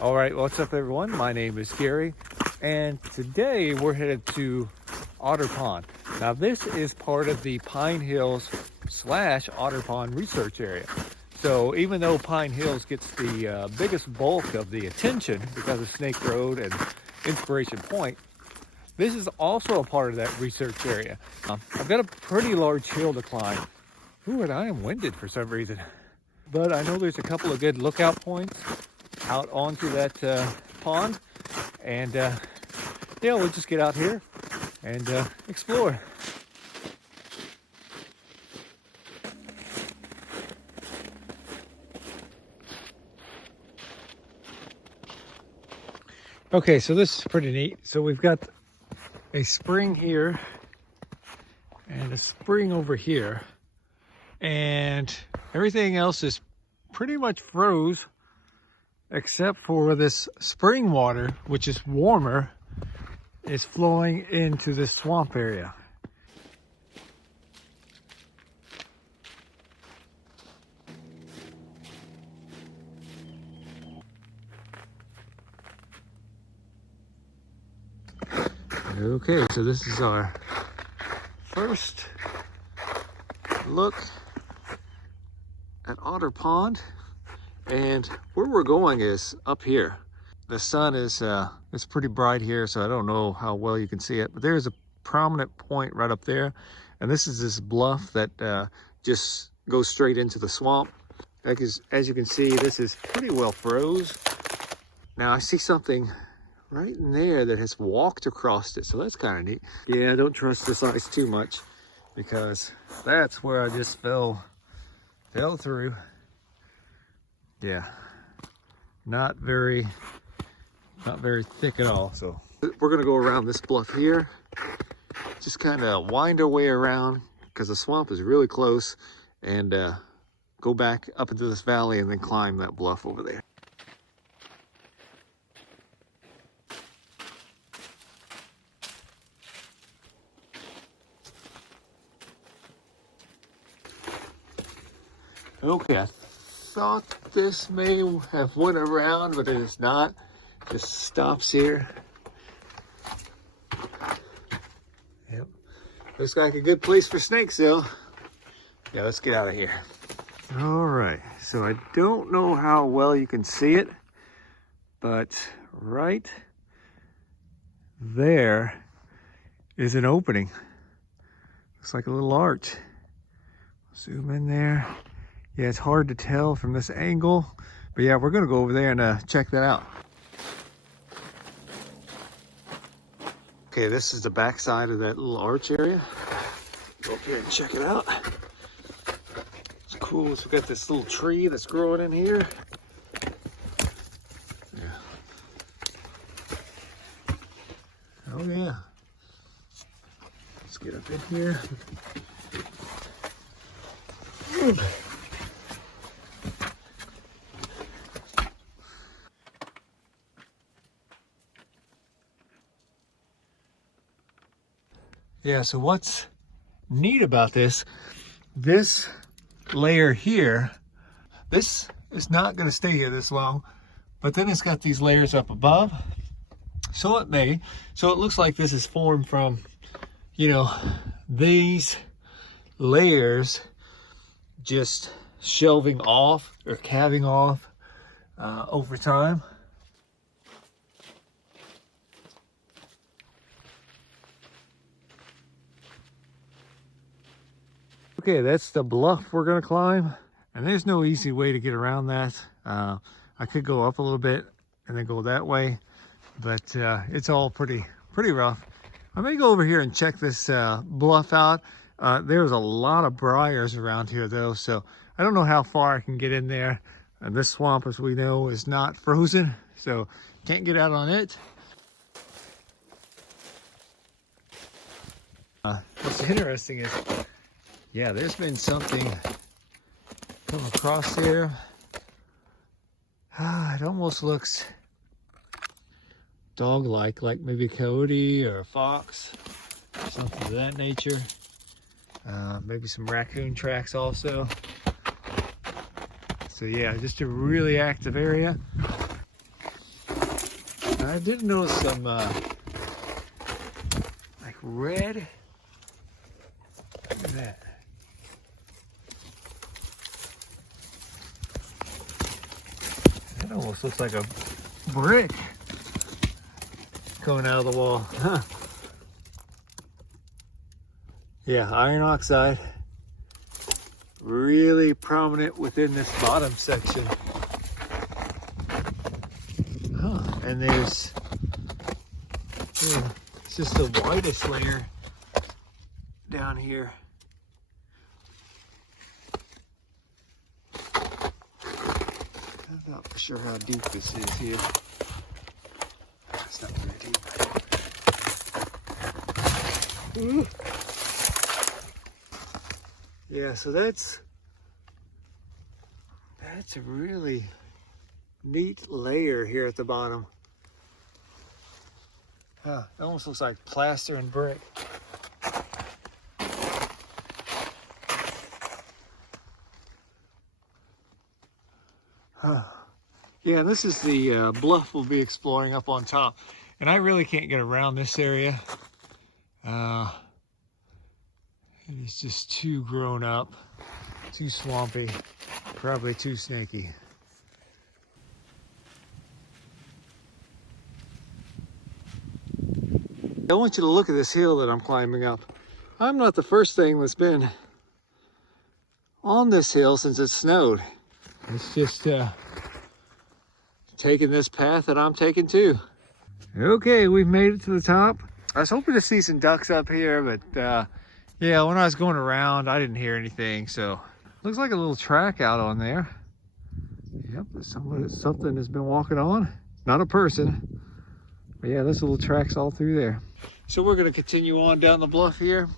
All right, what's up everyone? My name is Gary, and today we're headed to Otter Pond. Now this is part of the Pine Hills / Otter Pond research area. So even though Pine Hills gets the biggest bulk of the attention because of Snake Road and Inspiration Point, this is also a part of that research area. I've got a pretty large hill to climb. Ooh, and I am winded for some reason. But I know there's a couple of good lookout points out onto that pond, and yeah, we'll just get out here and explore. Okay, so this is pretty neat. So we've got a spring here and a spring over here, and everything else is pretty much froze except for this spring water, which is warmer, is flowing into this swamp area. Okay, so this is our first look at Otter Pond, and where we're going is up here. The sun is it's pretty bright here, so I don't know how well you can see it, but there's a prominent point right up there, and this is this bluff that just goes straight into the swamp. As you can see, this is pretty well froze. Now I see something right in there that has walked across it, so that's kind of neat. Yeah, don't trust this ice too much, because that's where I just fell through. Yeah, not very thick at all. So we're gonna go around this bluff here, just kind of wind our way around because the swamp is really close, and go back up into this valley and then climb that bluff over there. Okay, I thought this may have went around, but it is not. Just stops here. Yep. Looks like a good place for snakes though. Yeah, let's get out of here. All right, so I don't know how well you can see it, but right there is an opening. Looks like a little arch. Zoom in there. Yeah, it's hard to tell from this angle, but yeah, we're gonna go over there and check that out. Okay, this is the back side of that little arch area. Go up here and check it out. It's cool. So we've got this little tree that's growing in here. Yeah. Oh yeah. Let's get up in here. Yeah, so what's neat about this layer here, this is not going to stay here this long, but then it's got these layers up above. So it looks like this is formed from, you know, these layers just shelving off or calving off over time. Okay, that's the bluff we're gonna climb, and there's no easy way to get around that. I could go up a little bit and then go that way, but it's all pretty rough. I may go over here and check this bluff out. There's a lot of briars around here though, so I don't know how far I can get in there. And this swamp, as we know, is not frozen, so can't get out on it. What's interesting is, yeah, there's been something come across here. It almost looks dog-like, like maybe a coyote or a fox, something of that nature. Maybe some raccoon tracks also. So yeah, just a really active area. I did notice some like red. Look at that. That almost looks like a brick coming out of the wall. Huh. Yeah, iron oxide. Really prominent within this bottom section. Huh. And there's, it's just the whitest layer down here. I'm not sure how deep this is here. It's not very deep. Ooh. Yeah, so that's a really neat layer here at the bottom. Huh, it almost looks like plaster and brick. Huh. Yeah, this is the bluff we'll be exploring up on top. And I really can't get around this area. It's just too grown up, too swampy, probably too snaky. I want you to look at this hill that I'm climbing up. I'm not the first thing that's been on this hill since it snowed. It's just taking this path that I'm taking too. Okay, we've made it to the top. I was hoping to see some ducks up here, but yeah, when I was going around, I didn't hear anything, so looks like a little track out on there. Yep, something has been walking on. Not a person, but yeah, there's little tracks all through there. So we're gonna continue on down the bluff here,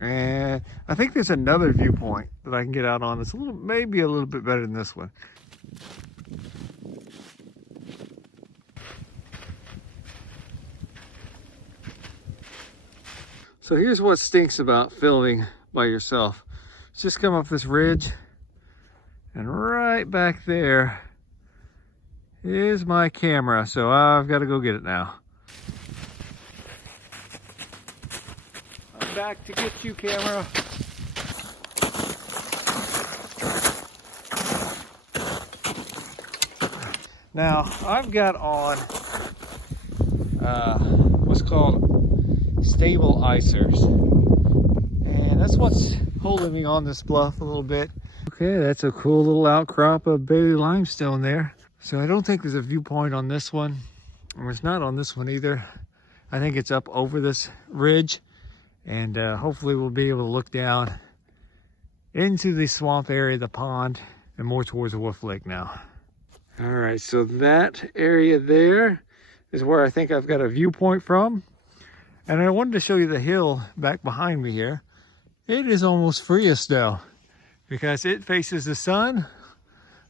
and I think there's another viewpoint that I can get out on. It's maybe a little bit better than this one. So here's what stinks about filming by yourself. Just come up this ridge, and right back there is my camera. So I've got to go get it now. I'm back to get you, camera. Now I've got on what's called stabilizers, and that's what's holding me on this bluff a little bit. Okay, that's a cool little outcrop of Bailey limestone there. So I don't think there's a viewpoint on this one, or it's not on this one either. I think it's up over this ridge, and hopefully we'll be able to look down into the swamp area of the pond and more towards the Wolf Lake now. All right, so that area there is where I think I've got a viewpoint from. And I wanted to show you the hill back behind me here. It is almost free of snow because it faces the sun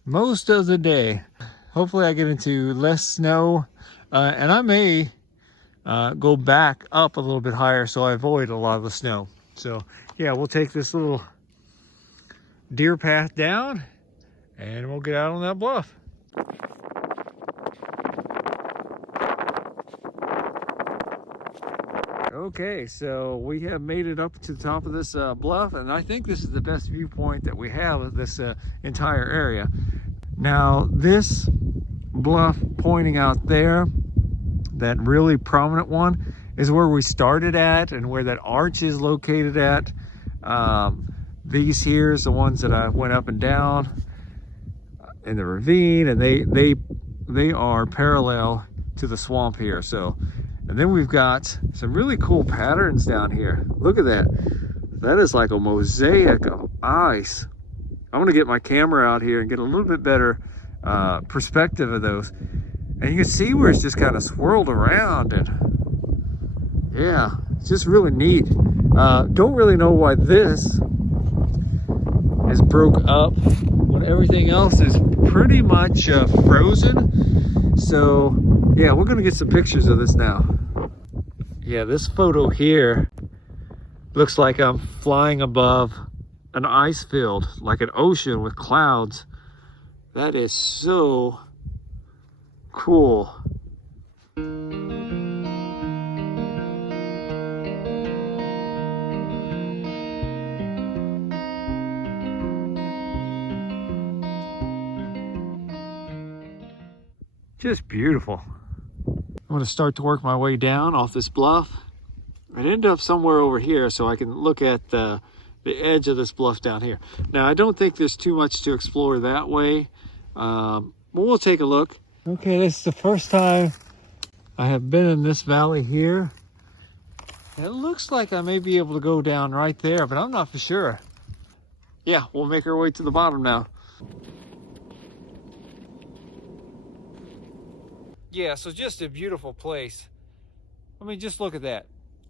most of the day. Hopefully I get into less snow, and I may go back up a little bit higher so I avoid a lot of the snow. So yeah, we'll take this little deer path down and we'll get out on that bluff. Okay, so we have made it up to the top of this bluff, and I think this is the best viewpoint that we have of this entire area. Now, this bluff pointing out there, that really prominent one, is where we started at and where that arch is located at. These here is the ones that I went up and down in the ravine, and they are parallel to the swamp here. So, and then we've got some really cool patterns down here. Look at that. That is like a mosaic of ice. I'm gonna get my camera out here and get a little bit better perspective of those. And you can see where it's just kind of swirled around, and yeah, it's just really neat. Don't really know why this is broke up when everything else is pretty much frozen. So yeah, we're gonna get some pictures of this now. Yeah, this photo here looks like I'm flying above an ice field, like an ocean with clouds. That is so cool. Just beautiful. I'm gonna start to work my way down off this bluff and end up somewhere over here so I can look at the edge of this bluff down here. Now, I don't think there's too much to explore that way, but we'll take a look. Okay, this is the first time I have been in this valley here. And it looks like I may be able to go down right there, but I'm not for sure. Yeah, we'll make our way to the bottom now. Yeah, so just a beautiful place. I mean, just look at that.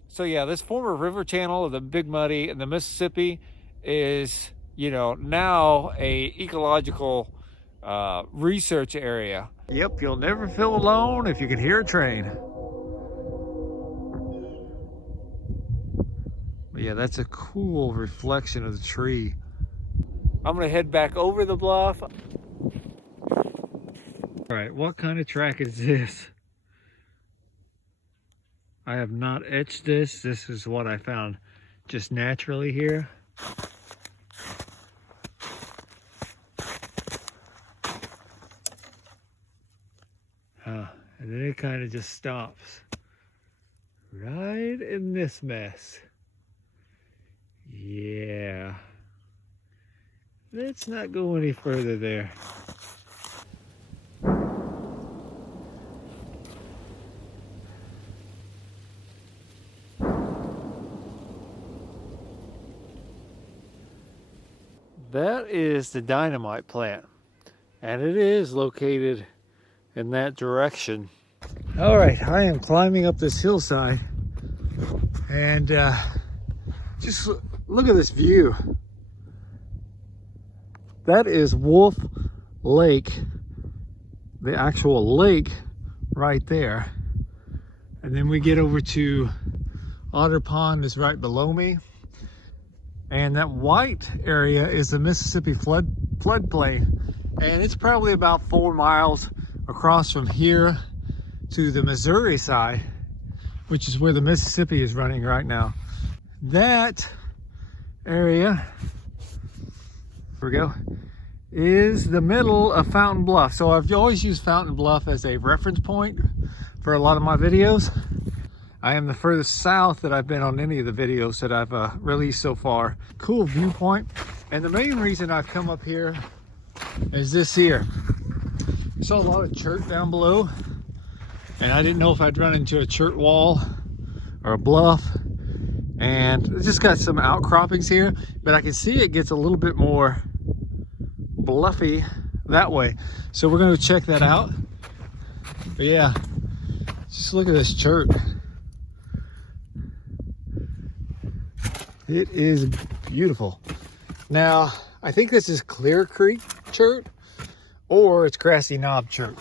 So yeah, this former river channel of the Big Muddy and the Mississippi is, you know, now a ecological research area. Yep, you'll never feel alone if you can hear a train. But yeah, that's a cool reflection of the tree. I'm gonna head back over the bluff. All right, what kind of track is this? I have not etched this. This is what I found just naturally here. And then it kind of just stops right in this mess. Yeah. Let's not go any further there. That is the dynamite plant, and it is located in that direction. All right, I am climbing up this hillside, and just look at this view. That is Wolf Lake, the actual lake right there. And then we get over to Otter Pond is right below me. And that white area is the Mississippi floodplain. And it's probably about 4 miles across from here to the Missouri side, which is where the Mississippi is running right now. That area, here we go, is the middle of Fountain Bluff. So I've always used Fountain Bluff as a reference point for a lot of my videos. I am the furthest south that I've been on any of the videos that I've released so far. Cool viewpoint. And the main reason I've come up here is this here. I saw a lot of chert down below, and I didn't know if I'd run into a chert wall or a bluff. And it's just got some outcroppings here, but I can see it gets a little bit more bluffy that way. So we're gonna check that out. But yeah, just look at this chert. It is beautiful. Now, I think this is Clear Creek chert or it's Grassy Knob chert.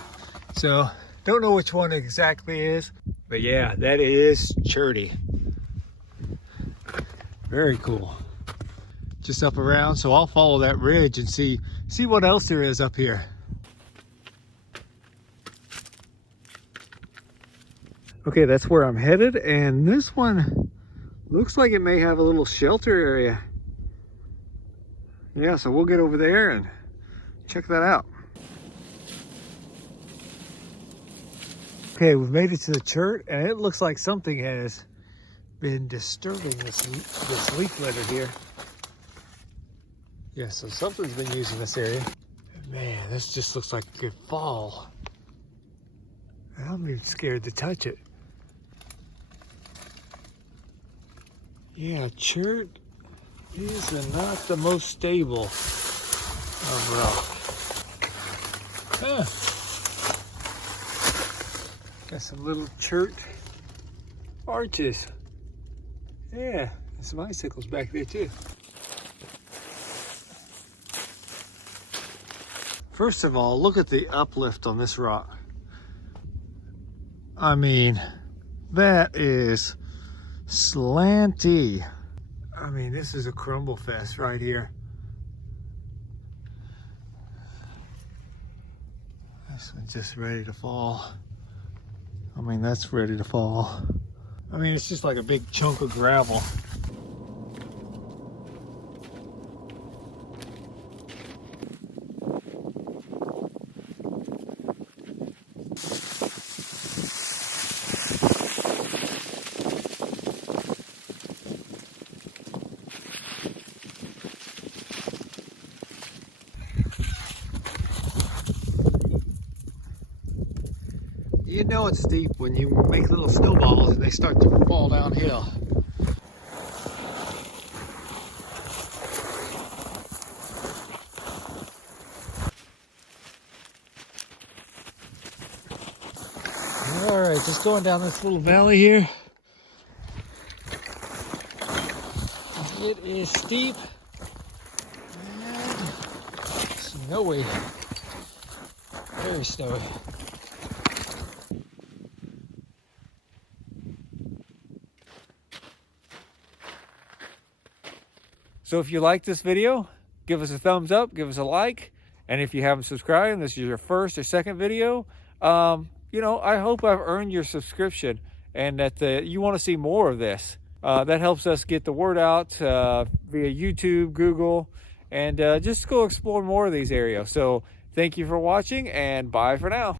So, don't know which one exactly is, but yeah, that is cherty. Very cool. Just up around, so I'll follow that ridge and see what else there is up here. Okay, that's where I'm headed, and this one looks like it may have a little shelter area. Yeah, so we'll get over there and check that out. Okay, we've made it to the chert, and it looks like something has been disturbing this leaf litter here. Yeah, so something's been using this area. Man, this just looks like it could fall. I'm even scared to touch it. Yeah, chert is not the most stable of rock. Huh. Got some little chert arches. Yeah, and some icicles back there too. First of all, look at the uplift on this rock. I mean, that is slanty. I mean, this is a crumble fest right here. This one's just ready to fall. I mean, that's ready to fall. I mean, it's just like a big chunk of gravel. You know it's steep when you make little snowballs and they start to fall downhill. All right, just going down this little valley here. It is steep and snowy, very snowy. So if you like this video, give us a thumbs up, give us a like, and if you haven't subscribed and this is your first or second video, you know, I hope I've earned your subscription and that you want to see more of this. That helps us get the word out via YouTube, Google, and just go explore more of these areas. So thank you for watching, and bye for now.